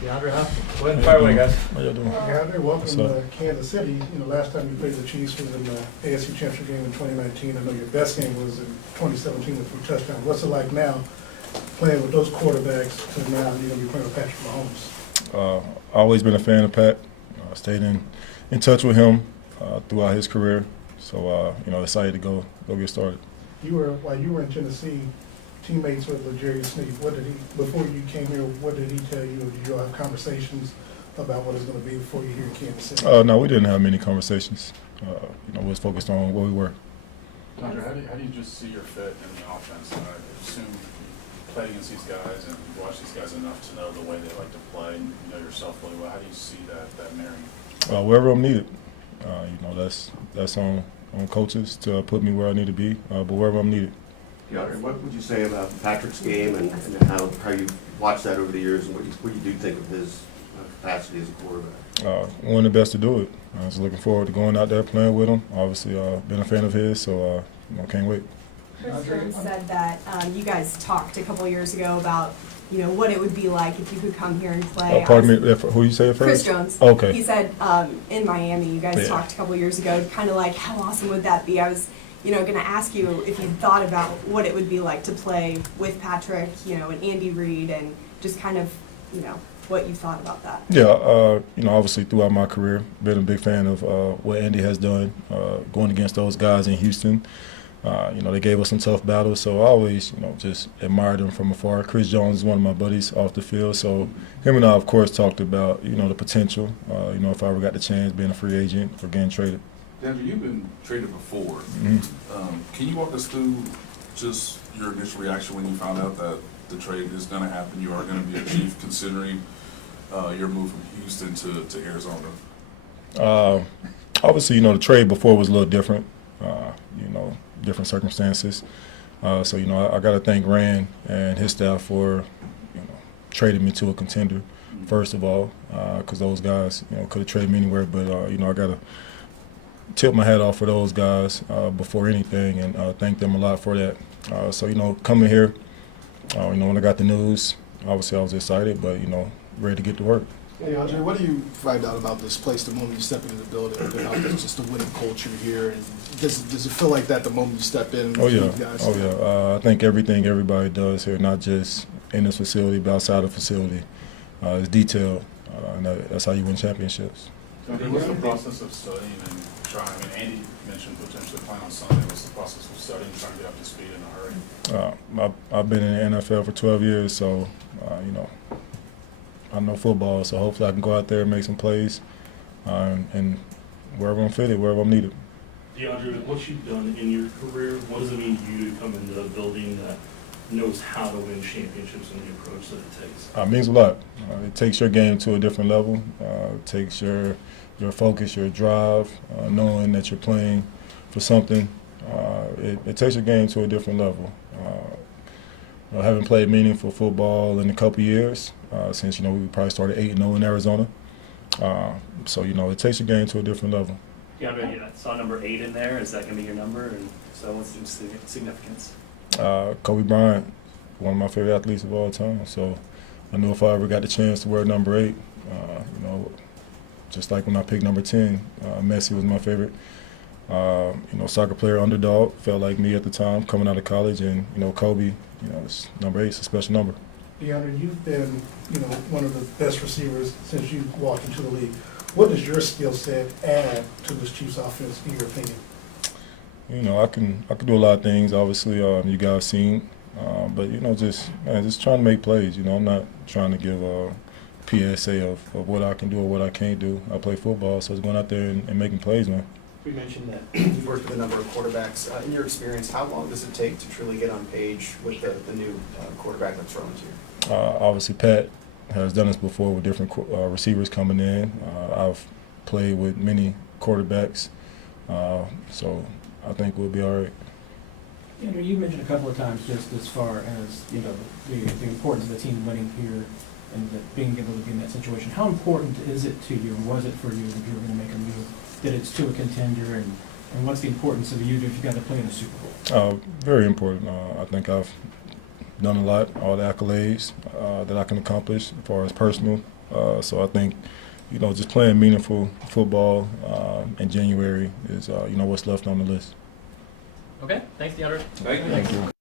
DeAndre Hopkins. Go ahead and fire away, guys. How y'all doing? DeAndre, welcome to Kansas City. You know, last time you played the Chiefs was in the AFC Championship game in 2019. I know your best game was in 2017 with 3 touchdowns. What's it like now playing with those quarterbacks to now you're going to be playing with Patrick Mahomes? Always been a fan of Pat. Stayed in touch with him throughout his career. So, excited to go get started. While you were in Tennessee, teammates with L'Jarius Sneed. Before you came here, what did he tell you? Or did you all have conversations about what it's going to be before you here in Kansas City? No, we didn't have many conversations. We was focused on where we were. DeAndre, how do you just see your fit in the offense? I assume you play against these guys and you watch these guys enough to know the way they like to play and you know yourself really well. How do you see that marrying? Wherever I'm needed. That's on coaches to put me where I need to be, but wherever I'm needed. DeAndre, what would you say about Patrick's game and how you watched that over the years and what you do think of his capacity as a quarterback? One of the best to do it. I was looking forward to going out there playing with him. Obviously, been a fan of his, so can't wait. Chris Jones said that you guys talked a couple of years ago about what it would be like if you could come here and play. Pardon me, who you say it first? Chris Jones. Okay. He said in Miami, you guys talked a couple of years ago, kind of like how awesome would that be? I was going to ask you if you thought about what it would be like to play with Patrick, and Andy Reid, and just kind of, what you thought about that. Yeah, obviously throughout my career, been a big fan of what Andy has done, going against those guys in Houston. They gave us some tough battles, so I always, just admired them from afar. Chris Jones is one of my buddies off the field, so him and I, of course, talked about, the potential, if I ever got the chance being a free agent or getting traded. DeAndre, you've been traded before. Mm-hmm. Can you walk us through just your initial reaction when you found out that the trade is going to happen? You are going to be a Chief, considering your move from Houston to Arizona. Obviously, the trade before was a little different, different circumstances. I got to thank Rand and his staff for, trading me to a contender, first of all, because those guys, could have traded me anywhere. But, I got to tip my hat off for those guys before anything and thank them a lot for that. Coming here, when I got the news, obviously I was excited, but, ready to get to work. Hey, Andre, what do you find out about this place the moment you step into the building, about just the winning culture here? And does it feel like that the moment you step in? Oh, yeah. I think everything everybody does here, not just in this facility, but outside the facility, is detailed. And that's how you win championships. So what's the process of studying and trying? Andy mentioned potentially playing on Sunday. What's the process of studying, trying to get up to speed in a hurry? I've been in the NFL for 12 years, so, I know football, so hopefully I can go out there and make some plays and wherever I'm fitted, wherever I'm needed. DeAndre, with what you've done in your career, what does it mean to you to come into a building that knows how to win championships and the approach that it takes? It means a lot. It takes your game to a different level. It takes your focus, your drive, knowing that you're playing for something. It takes your game to a different level. I haven't played meaningful football in a couple years since, we probably started 8-0 in Arizona. It takes your game to a different level. DeAndre, I saw number 8 in there. Is that going to be your number? And so what's the significance? Kobe Bryant, one of my favorite athletes of all time. So I knew if I ever got the chance to wear number 8, just like when I picked number 10, Messi was my favorite. Soccer player, underdog, felt like me at the time coming out of college, and Kobe, it's number 8's a special number. DeAndre, you've been, one of the best receivers since you walked into the league. What does your skill set add to this Chiefs offense, in your opinion? I can do a lot of things. Obviously, you guys seen, but just trying to make plays. I'm not trying to give a PSA of what I can do or what I can't do. I play football, so it's going out there and making plays, man. We mentioned that you've worked with a number of quarterbacks. In your experience, how long does it take to truly get on page with the new quarterback that's thrown to you? Obviously, Pat has done this before with different receivers coming in. I've played with many quarterbacks, so I think we'll be all right. Andrew, you mentioned a couple of times just as far as the importance of the team winning here and being able to be in that situation. How important is it to you, or was it for you, if you were going to make a move, that it's to a contender, and what's the importance of you if you got to play in a Super Bowl? Very important. I think I've done a lot, all the accolades that I can accomplish as far as personal So I think, you know, just playing meaningful football in January is, you know, what's left on the list. Okay, thanks, DeAndre. Thank you. Thank you.